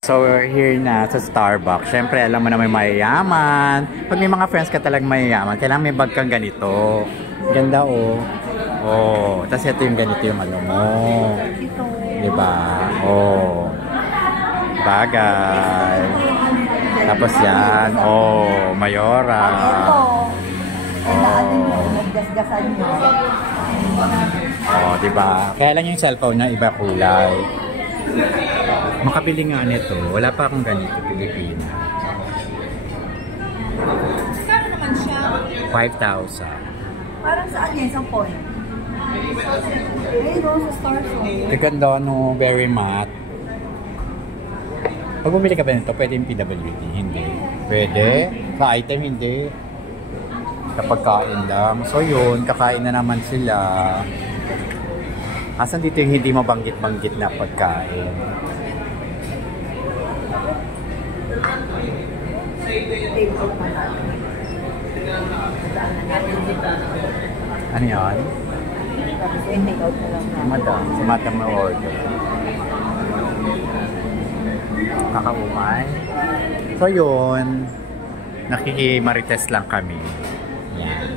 So, we're here na sa Starbucks. Siyempre, alam mo na may mayayaman. Pag may mga friends ka talagang mayayaman, kailangan may bag kang ganito. Ganda, oh. Oh, tapos ito yung ganito yung ano mo. Diba? Oh. Bagay. Tapos yan. Oh, Mayora. Oh, diba? Kaya lang yung cellphone niya iba kulay. Makabili nga nito. Wala pa akong ganito, Pilipina. Kano naman siya? 5,000. Parang saan yan? Sa phone? Ay, go sa Stars. Ganda, no? Very matte. Pag bumili ka ba nito, pwede yung PWD? Hindi. Pwede. Sa item, hindi. Kapag kain lang. So yun, kakain na naman sila. Asan dito yung hindi mabanggit-banggit na pagkain? Ano yan? Si Madam na order. Kakaumay. So yun, nakikimarites lang kami. Yan.